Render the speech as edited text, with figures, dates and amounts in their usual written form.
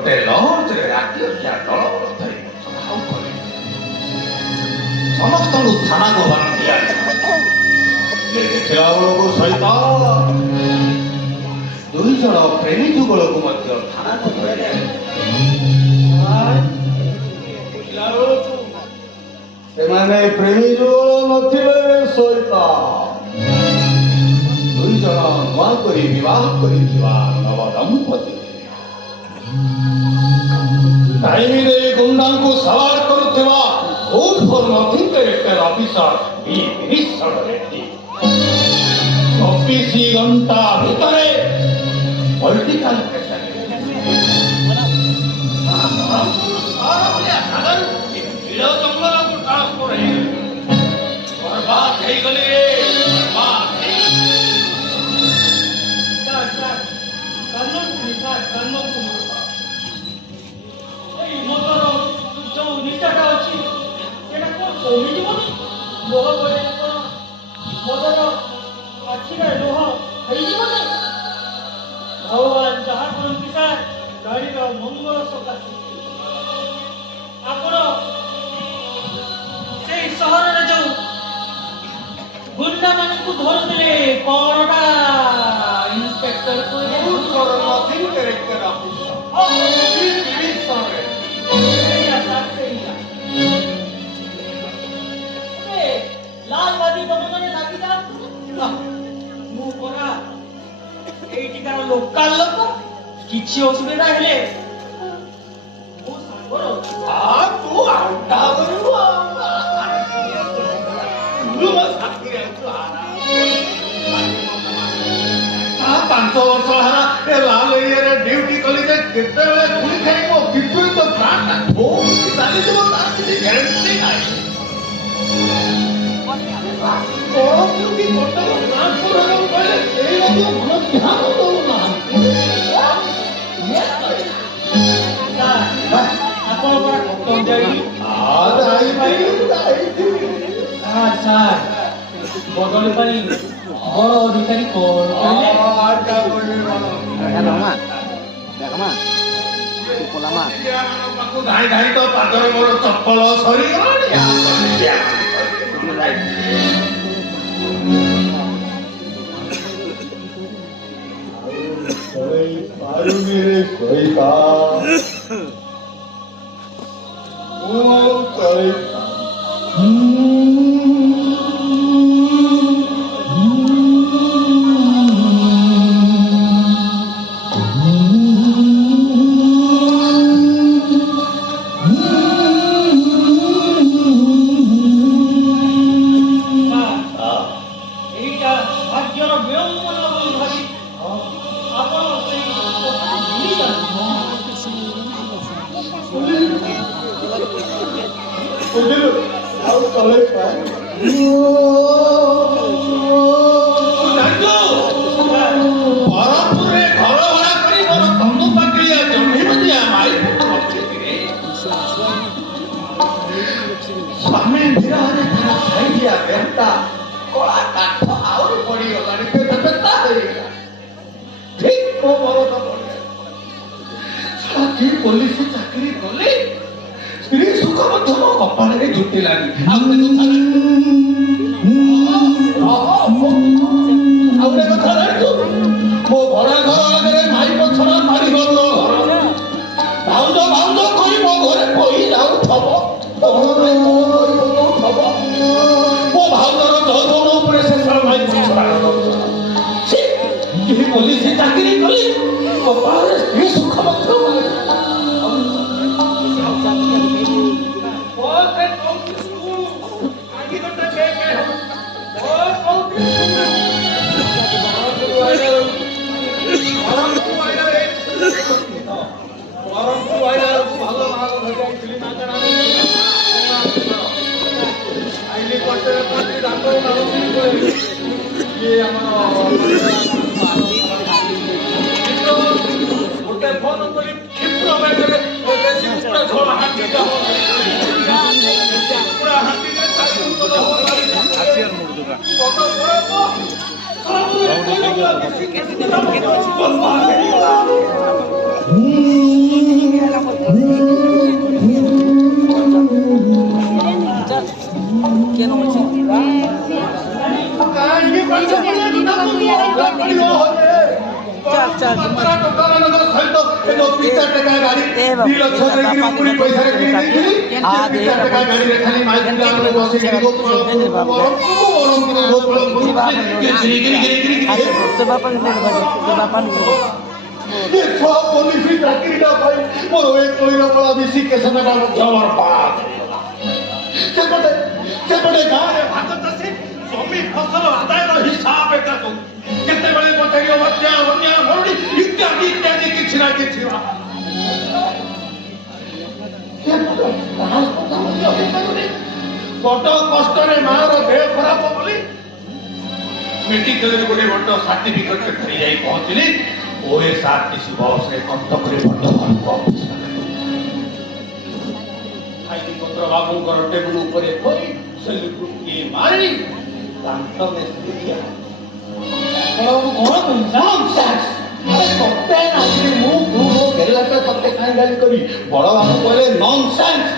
ଗୋଟେ ଲଜରେ ରାତି ଅଖିଆ ଦଳବଳ ଧରି ଚଢ଼ାଉ କଲେ। ସମସ୍ତଙ୍କୁ ଥାନାକୁ ବାନ୍ଧି ଆଣିଲେ। ଦେଖିଲା ବେଳକୁ ସହିତ 2 ଜଣ ପ୍ରେମୀ ଯୁଗଳକୁ ମଧ୍ୟ ଥାନାକୁ ଧରି ଆଣିଲେ। ଦେଖିଲା ବେଳକୁ ସେମାନେ ପ୍ରେମୀ ଯୁଗଳ ନଥିଲେ, ସହିତ 2 ଜଣ ନୂଆ କରି ବିବାହ କରିଥିବା ନବ ଦମ୍ପତି। ଟାଇମରେ ଗୁଣ୍ଡାଙ୍କୁ ସୱାର କରୁଥିବା good for nothing character officer ବି ବିଭୀଷଣ ରେଡ୍ଡି 24 ଘଣ୍ଟା ଭିତରେ ପଲିଟିକାଲ ପ୍ରେସର ବର୍ବାଦ ହେଇଗଲେ। ଭଗବାନ ଯାହା କରନ୍ତି ସାର୍ ଗାଡ଼ିର ମଙ୍ଗଳ ସକାଶେ। ଆପଣ ସେଇ ସହରରେ ଯୋଉ ଗୁଣ୍ଡା ମାନଙ୍କୁ ଧରୁଥିଲେ କଣଟା ଇନ୍ସପେକ୍ଟର ଲାଲବାଦୀ ଦମନରେ ଲାଗିଯାଆନ୍ତୁ। ମୁଁ ପରା ଏଇଠିକାର ଲୋକାଲ ଲୋକ, କିଛି ଅସୁବିଧା ହେଲେ ମୋ ସାଙ୍ଗର ତୁ ଆଉଟା କରିବୁ। 5 ବର୍ଷ ହେଲା ଏ ଲାଲ ଏରିଆରେ ଡ୍ୟୁଟି କଲି ଯେ କେତେବେଳେ ଗୁଳି ଖାଇ ମୋ ବିପରୀତ ପ୍ରାଣଟା ଚାଲିଯିବ ତାର କିଛି ଗ୍ୟାରେଣ୍ଟି ନାହିଁ। ଆପଣ ପରା କଟକ ଯାଇ ବଦଳି ପାଇଁ ବଡ ଅଧିକାରୀ ଧାଇ ଧାଇ ତ ପାଦରେ ମୋର ଚପଲ ସରିଗଲାଣି। ପୋଲିସ ଚାକିରି କଲେ ସ୍ତ୍ରୀ ସୁଖ ମଧ୍ୟ ମୋ କପାଳରେ ଜୁଟିଲାନି। ଆଉ ଗୋଟେ କଥା ଜାଣିଛୁ, ମୋ ଭଡ଼ା ଘର ଆଗରେ ମାଇପ ଛଡ଼ା ମାରିଗଲ ଭାଉଜ ଭାଉଜ କହି ମୋ ଘରେ କହି ଯାଉଥବ। ମୋ ଭାଉଜର ଯୌବନ ଉପରେ ସେ ପୋଲିସ ଚାକିରି କଲି, କପାଳରେ ସ୍ତ୍ରୀ ସୁଖ ମଧ୍ୟ ମାତ୍ରା ଟଙ୍କାମାନଙ୍କ ସହିତ ଏ ଯୋଉ ପିଚା ଟଙ୍କା ଗାଡ଼ି 2 ଲକ୍ଷ ଦେଇକିରି ପୁଣି ପଇସାରେ କିଣି ଦେଇଥିଲି ସେ ପିଚା ଟଙ୍କା ଗାଡ଼ିରେ ଖାଲି ମାଇକି ପିଲାମାନଙ୍କୁ ବସେଇକିରି ଗୋପାଳ ପୋଲିସ ଚାକିରିଟା ପାଇଁ ମୋର ଏ କଳିର କଳା ମିଶି କେଶଟା ମଧ୍ୟ ବର୍ବାଦ ସେପଟେ ଗାଁରେ ଭାତ ଚାଷୀ ଜମି ଫସଲ ଆଦାୟର ହିସାବ ଏକା ଦଉ କେତେବେଳେ ପଚାରିବ ବାତ୍ୟା ବନ୍ୟା ମରୁଡ଼ି ଇତ୍ୟାଦି ଇତ୍ୟାଦି କିଛି ନା କିଛି ବଡ କଷ୍ଟରେ ମାର ଦେହ ଖରାପ ବୋଲି ମେଡିକାଲରେ ଗୋଟେ ବଡ ସାର୍ଟିଫିକେଟ ଧରି ଯାଇ ପହଞ୍ଚିଲି OSRTC ବସରେ କଟକରେ ବର୍ତ୍ତମାନ ପହଞ୍ଚିଲା ଖାଇକି ପତ୍ର ବାବୁଙ୍କର ଟେବୁଲ ଉପରେ ଥୋଇ ସେଲିବ୍ରିଟି ମାରି ଦାନ୍ତ ମେସ୍ତ୍ରୀ ତତେ ନାଚିଲି ମୁଁ ତତେ କାହିଁ ଗାଳି କରି ବଡ ବାବୁ କହିଲେ ନନସେନ୍ସ